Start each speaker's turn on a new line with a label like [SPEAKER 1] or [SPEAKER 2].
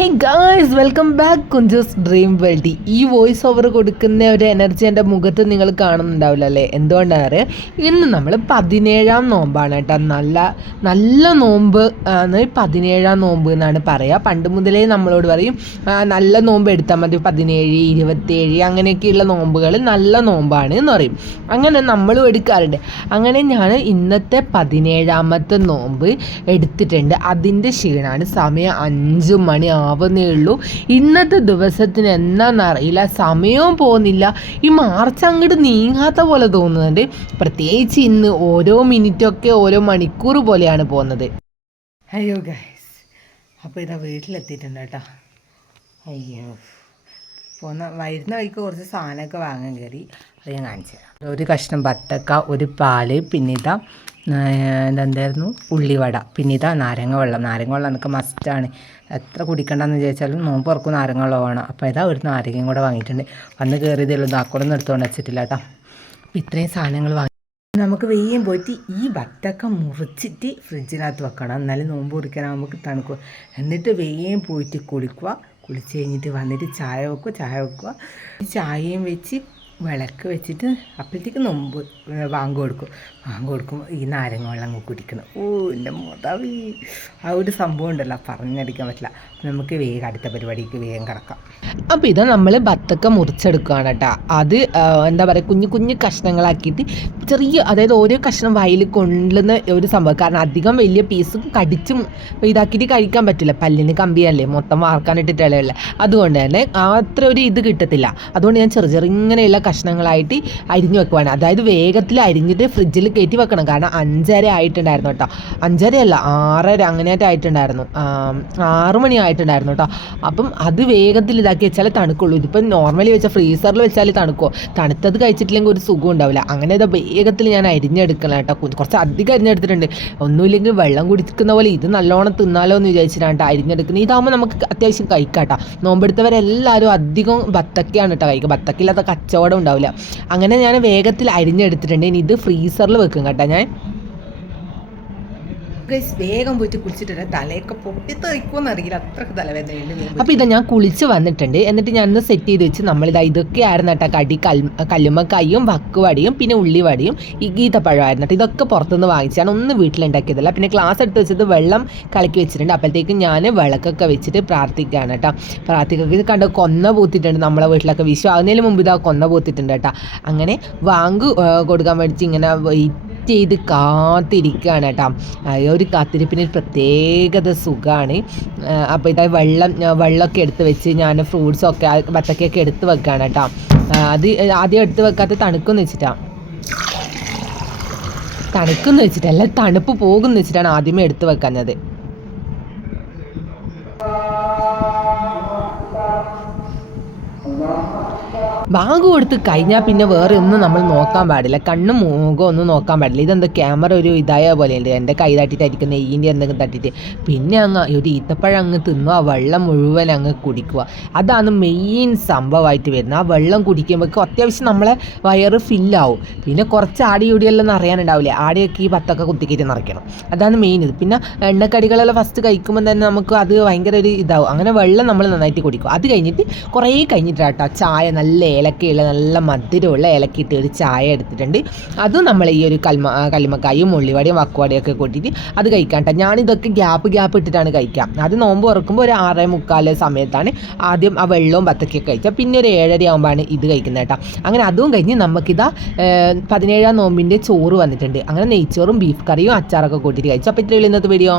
[SPEAKER 1] Hey guys welcome back കുഞ്ചസ് dream world ഈ voice over കൊടുക്കുന്ന ഒരു എനർജി എന്റെ മുഖത്ത് നിങ്ങൾ കാണുന്നുണ്ടാവില്ല അല്ലേ? എന്തുകൊണ്ടാണ് അറിയാം? ഇന്ന് നമ്മൾ പതിനേഴാം നോമ്പാണ് കേട്ടോ. നല്ല നല്ല നോമ്പ് ആണ് പതിനേഴാം നോമ്പ് എന്നാണ് പറയുക പണ്ട് മുതലേ നമ്മളോട് പറയും നല്ല നോമ്പ് എടുത്താൽ മതി. പതിനേഴ് ഇരുപത്തേഴ് അങ്ങനെയൊക്കെയുള്ള നോമ്പുകൾ നല്ല നോമ്പാണ് എന്ന് പറയും. അങ്ങനെ നമ്മളും എടുക്കാറുണ്ട്. അങ്ങനെ ഞാൻ ഇന്നത്തെ പതിനേഴാമത്തെ നോമ്പ് എടുത്തിട്ടുണ്ട്. അതിന്റെ ക്ഷീണമാണ് സമയം അഞ്ച് മണി ആവുന്നേ ഉള്ളൂ. ഇന്നത്തെ ദിവസത്തിന് എന്താണെന്നറിയില്ല സമയവും പോകുന്നില്ല. ഈ മാർച്ച് അങ്ങോട്ട് നീങ്ങാത്ത പോലെ തോന്നുന്നുണ്ട്. പ്രത്യേകിച്ച് ഇന്ന് ഓരോ മിനിറ്റൊക്കെ ഓരോ മണിക്കൂർ പോലെയാണ് പോകുന്നത്. അയ്യോ ഗൈസ് അപ്പോൾ ഇതാ വീട്ടിലെത്തിയിട്ടുണ്ട് കേട്ടോ. അയ്യോ. പോന്ന വരുന്ന വഴിക്ക് കുറച്ച് സാധനമൊക്കെ വാങ്ങാൻ കയറി. അത് ഞാൻ കാണിച്ചു തരാം ഒരു കഷ്ണം ബത്തക്ക ഒരു പാൽ പിന്നെ ഇതാ എന്തായിരുന്നു ഉള്ളിവട. പിന്നെ ഇതാ നാരങ്ങ വെള്ളം. നാരങ്ങ വെള്ളം എനിക്ക് മസ്റ്റാണ്. എത്ര കുടിക്കണ്ടെന്ന് ചോദിച്ചാലും നോമ്പ് പുറക്കും നാരങ്ങ വെള്ളം വേണം അപ്പോൾ ഇതാ ഒരു നാരങ്ങയും കൂടെ വാങ്ങിയിട്ടുണ്ട്. വന്ന് കയറിയതേ നാക്കൂടൊന്നും എടുത്തുകൊണ്ട് വെച്ചിട്ടില്ല കേട്ടോ. അപ്പോൾ ഇത്രയും സാധനങ്ങൾ വാങ്ങി നമുക്ക് വെയ്യം പോയിട്ട് ഈ ബത്തക്ക മുറിച്ചിട്ട് ഫ്രിഡ്ജിനകത്ത് വെക്കണം. എന്നാലും നോമ്പ് കുടിക്കാൻ നമുക്ക് തണുക്കുക എന്നിട്ട് വെയ്യം പോയിട്ട് കുളിക്കുക. കുളിച്ച് കഴിഞ്ഞിട്ട് വന്നിട്ട് ചായ വെക്കുക ചായ വെക്കുക. ചായയും വെച്ച് വിളക്ക് വെച്ചിട്ട് അപ്പോഴത്തേക്ക് നൊമ്പ് വാങ്ങ് കൊടുക്കും. വാങ്ങ് കൊടുക്കുമ്പോൾ ഈ നാരങ്ങ വെള്ളം അങ്ങ് കുടിക്കണം. ഓ എന്റെ മുതാവി. ആ ഒരു സംഭവം ഉണ്ടല്ലോ. പറഞ്ഞടിക്കാൻ പറ്റില്ല. നമുക്ക് വേഗം അടുത്ത പരിപാടിക്ക് വേഗം കിടക്കാം. അപ്പോൾ ഇത് നമ്മൾ ബത്തക്ക മുറിച്ചെടുക്കുകയാണ് കേട്ടോ അത് എന്താ പറയുക കുഞ്ഞു കുഞ്ഞു കഷ്ണങ്ങളാക്കിയിട്ട് ചെറിയ അതായത് ഓരോ കഷ്ണം വായിൽ കൊണ്ടുന്ന ഒരു സംഭവം. കാരണം അധികം വലിയ പീസ് കടിച്ചും ഇതാക്കിയിട്ട് കഴിക്കാൻ പറ്റില്ല. പല്ലിന് കമ്പിയല്ലേ? മൊത്തം വാർക്കാനിട്ടിട്ടല്ലേ അതുകൊണ്ട് തന്നെ അത്ര ഒരു ഇത് കിട്ടത്തില്ല. അതുകൊണ്ട് ഞാൻ ചെറിയ ചെറിയ ചെറിങ്ങനെയുള്ള കഷ്ണങ്ങളായിട്ട് അരിഞ്ഞു വെക്കുവാണ്. അതായത് വേഗത്തിൽ അരിഞ്ഞിട്ട് ഫ്രിഡ്ജിൽ കയറ്റി വെക്കണം. കാരണം അഞ്ചര ആയിട്ടുണ്ടായിരുന്നു കേട്ടോ അഞ്ചരയല്ല ആറര അങ്ങനെയായിട്ട് ആയിട്ടുണ്ടായിരുന്നു. ആറ് മണി ആയിട്ടുണ്ടായിരുന്നു കേട്ടോ അപ്പം അത് വേഗത്തിൽ ഇതാക്കി വെച്ചാൽ തണുക്കുള്ളൂ. ഇതിപ്പം നോർമലി വെച്ചാൽ ഫ്രീസറിൽ വെച്ചാൽ തണുക്കുമോ തണുത്തത് കഴിച്ചിട്ടില്ലെങ്കിൽ ഒരു സുഖം ഉണ്ടാവില്ല. അങ്ങനെ ഇത് വേഗത്തിൽ ഞാൻ അരിഞ്ഞെടുക്കണം കേട്ടോ കുറച്ച് അധികം അരിഞ്ഞെടുത്തിട്ടുണ്ട്. ഒന്നുമില്ലെങ്കിൽ വെള്ളം കുടിക്കുന്ന പോലെ ഇത് നല്ലോണം തിന്നാലോ എന്ന് വിചാരിച്ചിട്ടാണ് കേട്ടോ അരിഞ്ഞെടുക്കുന്നത്. ഇതാകുമ്പോൾ നമുക്ക് അത്യാവശ്യം കഴിക്കാം കേട്ടോ നോമ്പെടുത്തവരെല്ലാവരും അധികം ബത്തക്കയാണ് കേട്ടോ കഴിക്കുക. ബത്തക്കില്ലാത്ത കച്ചവടം ഉണ്ടാവില്ല. അങ്ങനെ ഞാൻ വേഗത്തിൽ അരിഞ്ഞെടുത്തിട്ടുണ്ട്. ഇനി ഇത് ഫ്രീസറിൽ വെക്കും കേട്ടോ ഞാൻ. ഗൈസ് വേഗം പോയിട്ട് കുളിച്ചിട്ട് തലയൊക്കെ പൊട്ടി തെറിക്കുമെന്ന് അറിയില്ല അത്രയ്ക്ക് തലവേദനയുണ്ട് അപ്പോൾ ഇതാ ഞാൻ കുളിച്ച് വന്നിട്ടുണ്ട്. എന്നിട്ട് ഞാൻ ഒന്ന് സെറ്റ് ചെയ്ത് വെച്ച് നമ്മളിതാ ഇതൊക്കെ ആയിരുന്നു കേട്ടോ. കടി കൽ കല്ലുമ്മക്കായും വക്കുവടിയും പിന്നെ ഉള്ളിവടിയും ഈ ഗീതപ്പഴമായിരുന്നു കേട്ടോ. ഇതൊക്കെ പുറത്തുനിന്ന് വാങ്ങിച്ചാണ് ഒന്ന് വീട്ടിലുണ്ടാക്കിയതല്ല. പിന്നെ ക്ലാസ് എടുത്ത് വെച്ചത് വെള്ളം കലക്കി വെച്ചിട്ടുണ്ട്. അപ്പോഴത്തേക്കും ഞാൻ വിളക്കൊക്കെ വെച്ചിട്ട് പ്രാർത്ഥിക്കുകയാണ് കേട്ടോ. ഇത് കണ്ട് കൊന്ന പൂത്തിട്ടുണ്ട് നമ്മളെ വീട്ടിലൊക്കെ. വിശ്വം ആകുന്നതിന് മുമ്പ് ഇതാ കൊന്ന പൂത്തിട്ടുണ്ട് കേട്ടോ. അങ്ങനെ വാങ്ക് കൊടുക്കാൻ വേണ്ടി ഇങ്ങനെ ചെയ്ത് കാത്തിരിക്കുകയാണ് കേട്ടോ. ഒരു കാത്തിരിപ്പിന് ഒരു പ്രത്യേകത സുഖമാണ് അപ്പോൾ ഇതാ വെള്ളം വെള്ളമൊക്കെ എടുത്ത് വെച്ച് ഞാൻ ഫ്രൂട്ട്സൊക്കെ ബത്തക്കയൊക്കെ എടുത്ത് വെക്കുകയാണ് കേട്ടോ. അത് ആദ്യം എടുത്ത് വെക്കാത്ത തണുക്കുമെന്ന് വെച്ചിട്ടാണ് തണുക്കുമെന്ന് വെച്ചിട്ടല്ല തണുപ്പ് പോകുമെന്ന് വെച്ചിട്ടാണ് ആദ്യമേ എടുത്ത് വെക്കുന്നത്. ബാഗ് കൊടുത്ത് കഴിഞ്ഞാൽ പിന്നെ വേറെ ഒന്നും നമ്മൾ നോക്കാൻ പാടില്ല. കണ്ണും മുഖം ഒന്നും നോക്കാൻ പാടില്ല. ഇതെന്താ ക്യാമറ ഒരു ഇതായ പോലെയുണ്ട് എന്റെ കൈ തട്ടിട്ടായിരിക്കും നെയ്യിന്റെ എന്തെങ്കിലും തട്ടിയിട്ട് പിന്നെ അങ്ങ് ഒരു ഈത്തപ്പഴം അങ്ങ് തിന്നു ആ വെള്ളം മുഴുവൻ അങ്ങ് കുടിക്കുക അതാണ് മെയിൻ സംഭവമായിട്ട് വരുന്നത്. ആ വെള്ളം കുടിക്കുമ്പോഴേക്കും അത്യാവശ്യം നമ്മളെ വയറ് ഫില്ലാവും പിന്നെ കുറച്ച് ആടി ഇടിയെല്ലാം അറിയാനുണ്ടാവില്ലേ ആടിയൊക്കെ ഈ പത്തൊക്കെ കുത്തിക്കയറ്റി നിറയ്ക്കണം. അതാണ് മെയിൻ ഇത്. പിന്നെ എണ്ണക്കടികളെല്ലാം ഫസ്റ്റ് കഴിക്കുമ്പോൾ തന്നെ നമുക്ക് അത് ഭയങ്കര ഒരു ഇതാവും. അങ്ങനെ വെള്ളം നമ്മൾ നന്നായിട്ട് കുടിക്കും. അത് കഴിഞ്ഞിട്ട് കുറേ കഴിഞ്ഞിട്ടാട്ടോ ചായ നല്ല ഏലക്കയുള്ള നല്ല മധുരമുള്ള ഏലക്കയിട്ട് ഒരു ചായ എടുത്തിട്ടുണ്ട്. അതും നമ്മൾ ഈ ഒരു കൽമ കല്ലുമക്കായും ഉള്ളിവടയും വക്കുവടയും ഒക്കെ കൂട്ടിയിട്ട് അത് കഴിക്കാം കേട്ടോ. ഞാനിതൊക്കെ ഗ്യാപ്പ് ഗ്യാപ്പ് ഇട്ടിട്ടാണ് കഴിക്കാം അത് നോമ്പ് തുറക്കുമ്പോൾ ഒരു ആറേ മുക്കാൽ സമയത്താണ് ആദ്യം ആ വെള്ളവും ബത്തക്കൊക്കെ കഴിക്കുക. പിന്നെ ഒരു ഏഴര ആകുമ്പോഴാണ് ഇത് കഴിക്കുന്നത് കേട്ടോ. അങ്ങനെ അതും കഴിഞ്ഞ് നമുക്കിതാ പതിനേഴാം നോമ്പിന്റെ ചോറ് വന്നിട്ടുണ്ട്. അങ്ങനെ നെയ്ച്ചോറും ബീഫ് കറിയും അച്ചാറൊക്കെ കൂട്ടിയിട്ട് കഴിച്ചു. അപ്പോൾ ഇത്രയുള്ള ഇന്നത്തെ വീഡിയോ